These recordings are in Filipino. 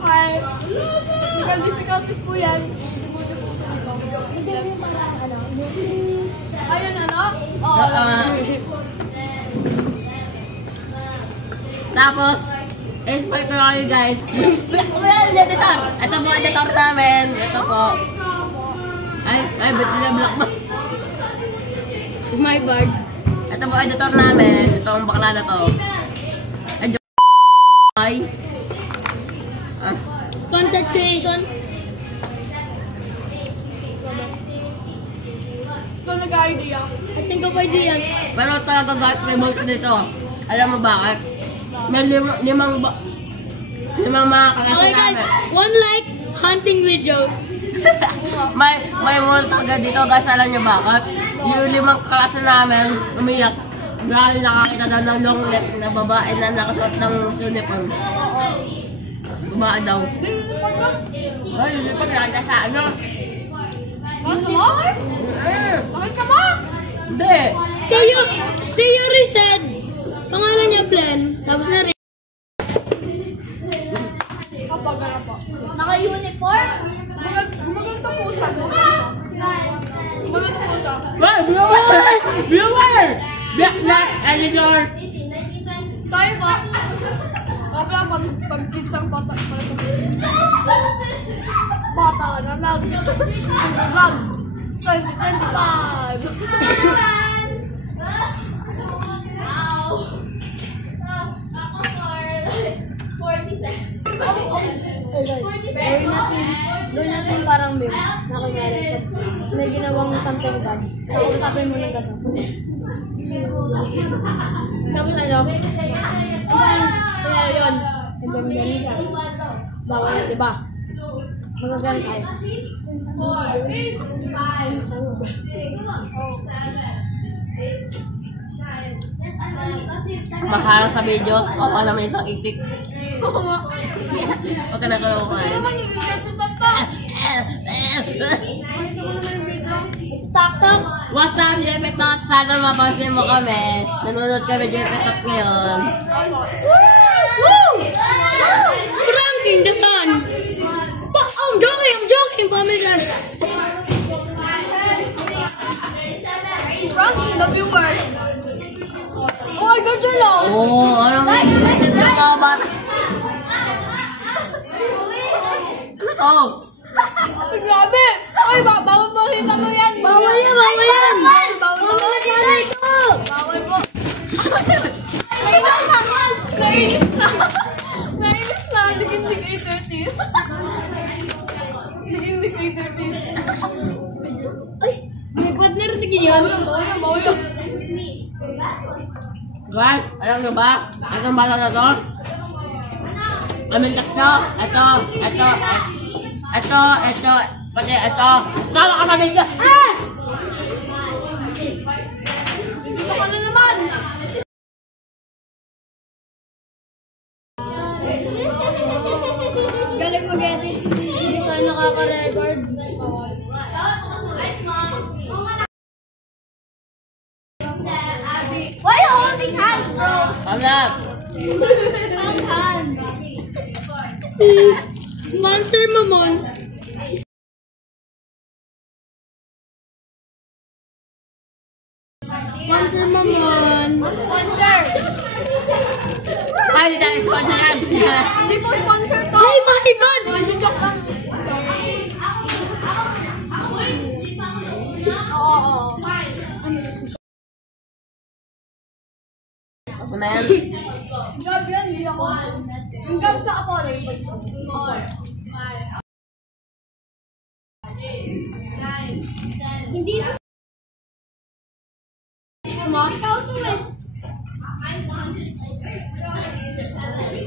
Okay. Technical difficulties po yan. Hindi mo parang ano. Ayun, ano? Tapos, explain ko kayo guys. Well, editor. Ito po editor namin. Ito po. Ay, ba't nila black ba? My bad. Ito po editor namin. Ito ang bakla na to. Ay. Content creation. Ito nag-idea. I think of ideas. Pero talaga guys, remote ko dito. Alam mo bakit? May limang mga kakasya Okay guys, namin. 1 like hunting video. may multaga dito guys, alam nyo bakit? Yung limang kakasya namin, umiyak. Dahil nakakita daw ng long neck na babae na nakasuot ng uniform. Babae daw. Ay, uniform nakita sa ano? Bakit ka mo? Bakit ka mo? Hindi. Theo Rized. Pangalan niya Plan. Tapos na rin. Kapag ano po? Naka-uniform? Gumaganda po siya. Gumaganda po siya. Wow, viewer! Viewer! Black light editor! Tayo ba? Kapag pag-kids ang bata pala ito. Bata na lang. Vlog 2025. Doon natin parang meme. Nakunyari. May ginawang something bad. Tapos mo ng gato. Tapos ano? Kaya yun. Nagami-gami siya. Bawal, diba? Magagano tayo. Mahal sa video, o alam mo isang itik. Oo nga. Huwag ka na kayo Ano kumain. naman yung video tata? Saksak! What's up, Jefe Tot? Sana mapansin mo kami. Nanonood kami, Jefe Tot ngayon. Woo! Pranking the sun! I'm joking, pamigan! Frankie, the viewers. Oh my God, Jello! Oo, anong isip ng mga bata? Ano to? Ay, grabe! Ay, bawal mo, hita mo yan! Bawal yan! Bawal yan! Bawal mo! Bawal ito! Bawal po! Nainis na! Nainis na! Nainis na! Digin-dig 830. Digin-dig 830. Ay! May partner tigil yan! Bawal. Guys, alam nyo ba? Itong bata na to? Amintas to. Ito. Pati ito. Sama ka sa video. Ah! Dito ka na naman! Galing mag-edit. Hindi pa nakaka-record. Why are you holding hands, bro? Come up. Hold hands. Sponsor mo mon. Sponsor mo mon. Sponsor. Ay, hindi tayo sponsor yan. Hindi po sponsor to. Ay, makiban! Nandudok lang. Oo. Ako na yan. Gab yan, hindi ako. Yung gab sa ako rin. Hindi na. Ikaw to eh.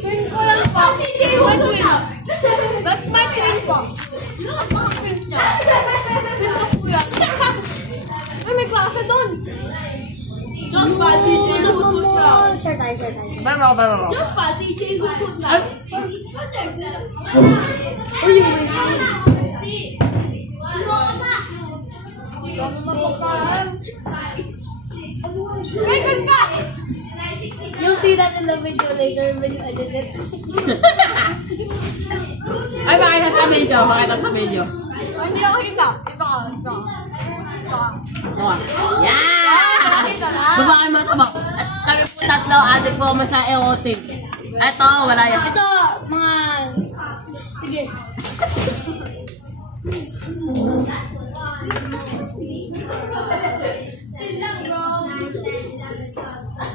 Twin ko lang po. My twin. That's my twin po. Twin siya. Twin ko po yan. Uy, may klase doon. Just pa, si Jay Hukut na. Share tayo. Baro. Just pa, si Jay Hukut na. Uy, yung may skin. Megan ka! You'll see that in the video later when you edit it. sa video. Pakita sa video. Oh, hindi ako kita. Ito ka. Ito ka. Yeah! Baba kayo mataba. At kami po tatlo, adik po sa EOT. Ito, wala yan. Ito, mga... Sige.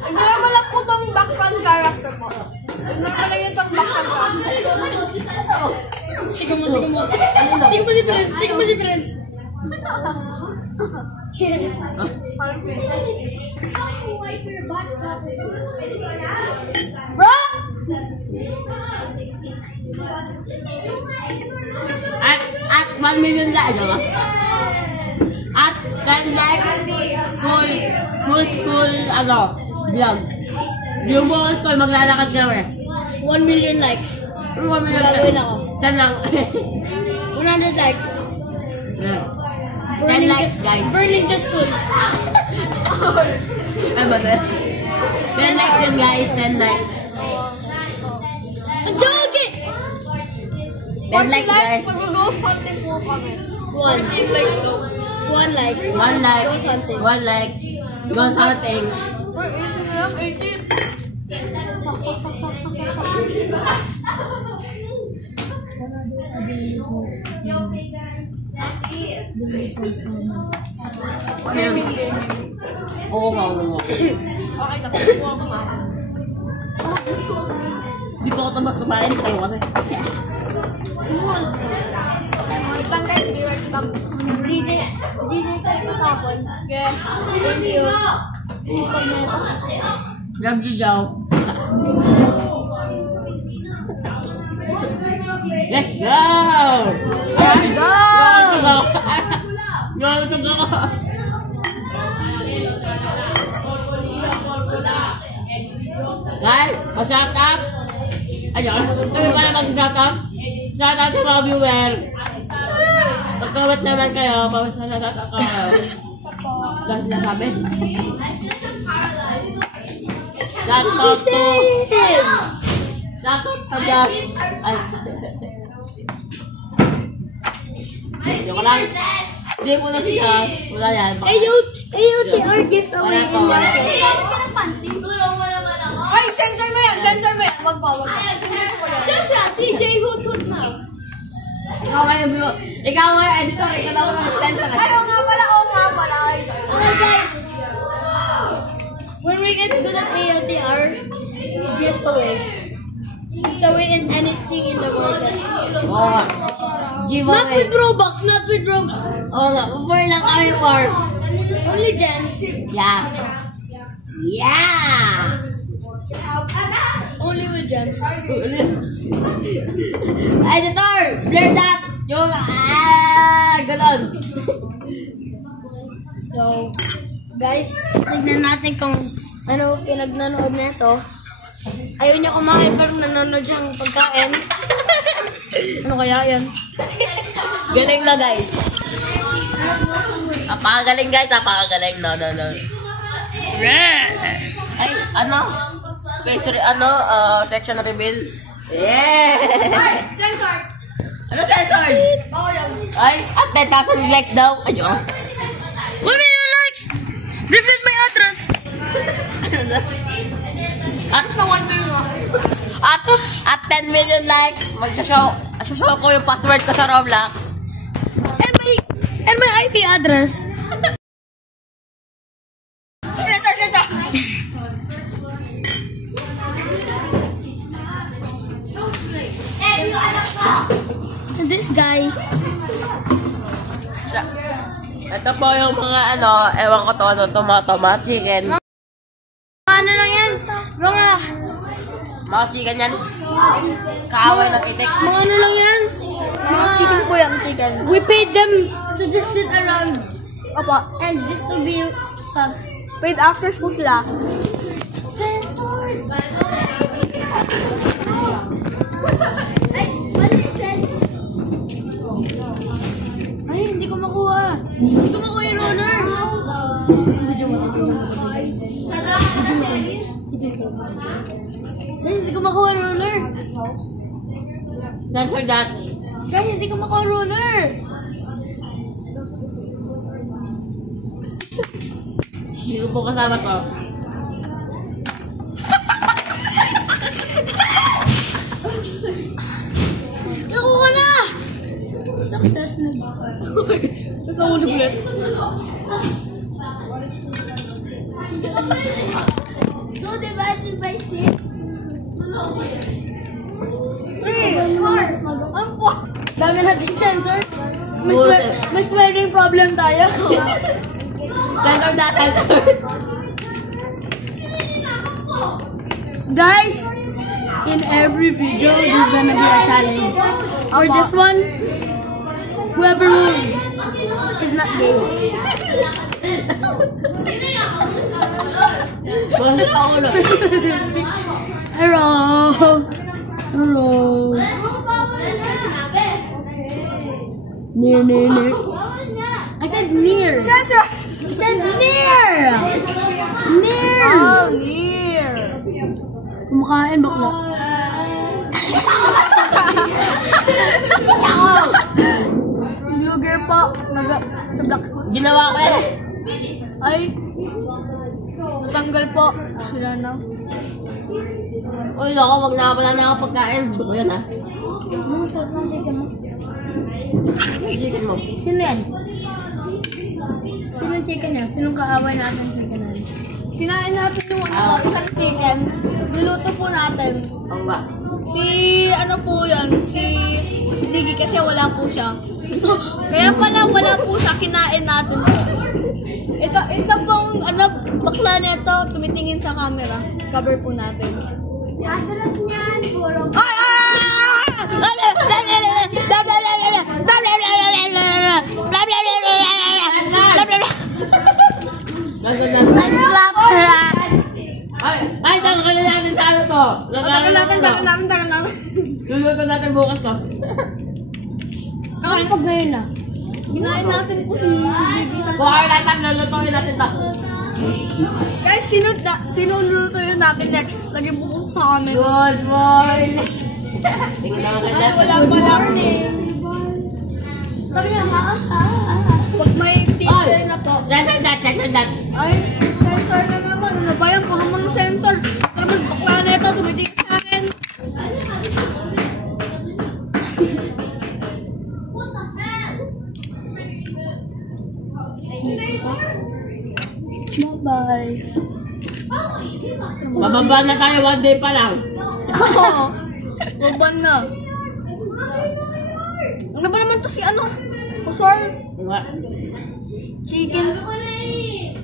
Hindi naman lang po itong background character po. Hindi naman lang yung itong background character. Tingnan mo si Friends. Bro! At 1 million la, ano ba? At 10 likes, school, ano, vlog. Yung buong school, maglalakad kami. 1 million likes. 1 million Gagawin ako. 10 lang. 100 likes. 10 likes, guys. Burning the school. Ano ba ito? 10 likes yun, guys. 10 likes. Ang joke! 10 likes, guys. Mag-ghost hunting po kami. 1 likes daw. 1 like. 1 like. Ghost hunting. 1 like. Ghost hunting. Uy, 80 lang, 80. Ano yun? Oo nga. Okay, kapuha ko nga. Di pa ako tabas kumain. Tayo kasi. Wait lang guys, wait lang. DJ tayo ko tapon. Yeah. Thank you. Sipag na ito. Love you, Joe. Let's go! Let's go! Go to go! Guys, pa-shout up! Ayun, kami pala mag-shout up. Shout out sa mga viewer. Mag-comment naman kayo, pa-shout up kayo. Dahil sinasabi. Shout out to... Shout out to Josh. Ay. Yung lang. Hindi po na si Josh. Wala yan. AOTR gift away in Wala the Ay, censor mo yan! Censor mo yan! Wag pa, wag pa. Censor mo yan. Joshua, CJ Hoot na. Ikaw kayo, bro. Ikaw kayo, editor. Ikaw daw mag-censor. Ay, oo nga pala, oo nga pala. Ay, Okay guys, when we get good at AOTR, gift away. Gift away in anything in the world. Oo nga. Not Giveaway. with Robux, not with Robux. Oo nga. Before lang kami for. Only gems. Yeah. Yeah! Only with gems. Editor! Blur that! Yung ganon. So, guys, tignan natin kung ano pinagnanood nito. Ayaw niya kumain pero nanonood siyang pagkain. Ano kaya yan? Galing na, guys. Apakagaling, guys. Apakagaling. No. Ay, ano? Section reveal. Yeah! censor! Ano censored? Oo, yan. Ay, at 10,000 likes daw. Ay, joke. 1 million likes! Repeat my address! At Basta 1 million nga. At 10 million likes, magsashow ko yung password ko sa Roblox. And my IP address. Censor! And this guy. Ito po yung mga ewan ko to, tomato, chicken. Ano lang yan? Mga chicken yan. Kaaway ng itik. Mga ano lang yan? Chicken po yan, chicken. We paid them to just sit around Opo. and just to be sus. Paid actors po sila. Ay, hindi ko makuha. Hindi ko makuha yung honor. Ay, hindi ko makuha yung honor. Censor that. Guys, hindi ko maka-roller. Hindi ko po kasama to. Nakuha na! Success na. Tapos nahulog ulit. So divided by 6. 3, 4, ang po. Dami natin sensor. Mas wearing problem tayo. Sensor na, sensor. Guys, in every video, there's gonna be a challenge. For this one, whoever moves is not gay. Wala na ako na. Hello. Hello. Near, near, near. I said near. Sensor! I said near. Near. Oh, near. Kumakain bakla. Vlogger po. Sa Blackfoot. Ginawa ko yan. Ay. Natanggal po. Sila na. Uy, ako, wala na ako pagkain. O yan ah. Sarap ng chicken mo. Chicken mo. Sino yan? Sino chicken yan? Sinong kaaway natin chicken yan? Kinain natin yung isang chicken. Niluto po natin. Ang ba? Si, ano po yan? Si Ziggy kasi wala po siya. Kaya pala wala po siya. Kinain natin po. Ito pong, bakla nito, tumitingin sa camera. Cover po natin. Address niyan, puro. Ay! Ay, tagal natin sa ano to. Tagal natin. Luluto natin bukas to. Kapag ngayon na. Kinain natin po si Ziggy sa... Bukas natin, lulutuin natin to. Guys, sino lulutuin natin next? Lagyan po po sa comments. Good morning. Tingnan naman ka dyan. Wala pa lang. Sabi niya, ha? Pag may teacher na po. Sensor that. Ay, sensor na naman. Ano ba yan? Puro mga sensor. Ito naman, bakla na ito. Tumitingin sa akin. Bye-bye. Mababa na tayo, 1 day pa lang. Oo. Baban na. Ano ba naman to si ano? Usor? Diba? Chicken.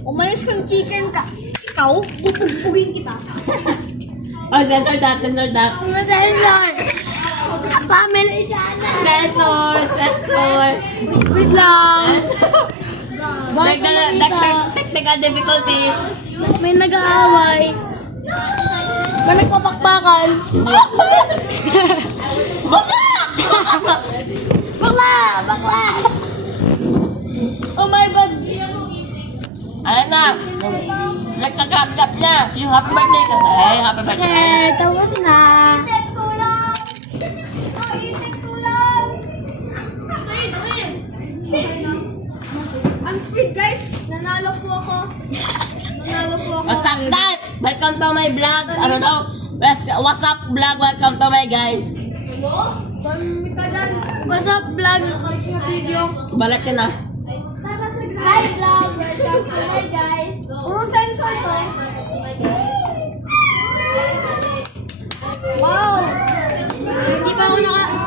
Umalis kang chicken ka. Ikaw? Bubugin kita. Oh, sensor that. Sensor! Family channel! Sensor. Wait lang. Technical difficulty. May nag-aaway. May nagpapakpakan. Bakla! Oh my God! Ayan na. Nagkakap na. Yung happy birthday ka. Hey, happy birthday. Tapos na. Ang sweet guys. Nanalo po ako. What's up, dad? Welcome to my vlog. Ano daw? What's up, vlog? Welcome to my guys. Dami ka dyan. What's up, vlog? Video. Balik ka na. Hi vlog. Welcome to my guys. Puro sensor to. Wow.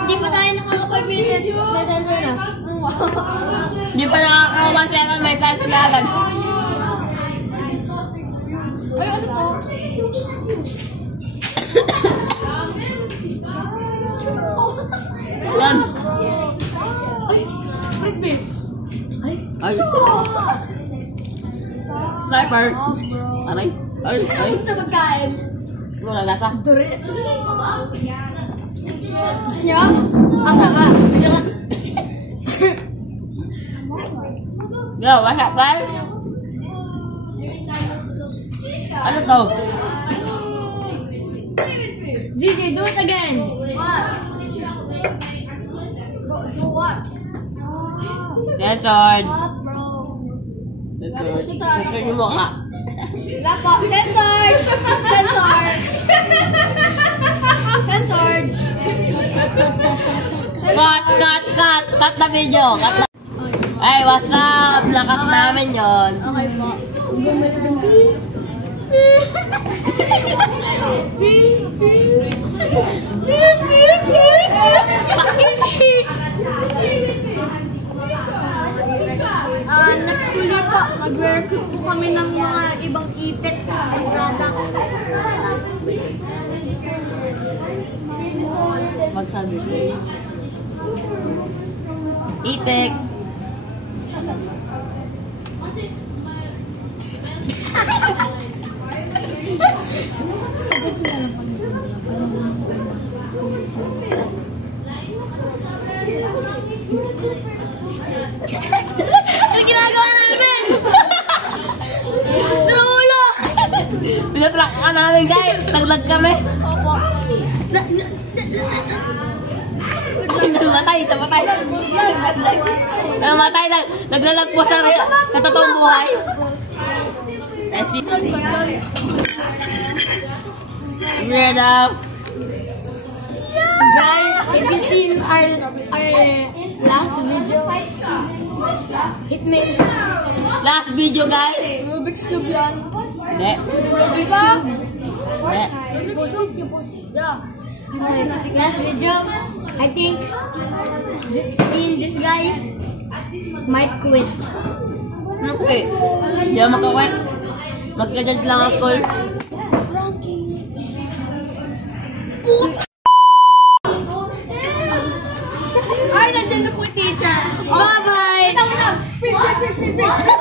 Hindi pa tayo nakaka-5 minutes. May sensor na. Hindi pa nakaka 1 second, may sensor na agad. Ay, ano to? Yan. Crispy. Ay. Sniper. Aray. Ay. Ano na magkain? Ano na lasa? Duri. Gusto niyo? Asa ka? Diyan lang. Yo, what's up, guys? Ano to? Gigi, do it again. What? Censored. Bro. Censored yung mukha. Wala po. Censored! Censored! Censored! Cut na video. Cut na. Ay, what's up? Nakat namin yon. Okay po. Next school year po, mag-recruit po kami ng mga ibang itek sa product. Magsabi ko. Itek. Ano ginagawa namin? Trulo! Pinaprank ka namin, guys. Taglag kami. Opo. Namatay. Namatay na. Naglalag po sa totoong buhay. Weirdo. Guys, if you seen our last video, it means Last video, guys. Rubik's Cube yan. Hindi. Rubik's Cube? Hindi. Yeah. okay, last video, I think this guy might quit. Okay. Hindi ako magkakwet. Magka-judge lang ako. Ay, nandiyan na po yung teacher. Bye-bye! Wait lang. Wait.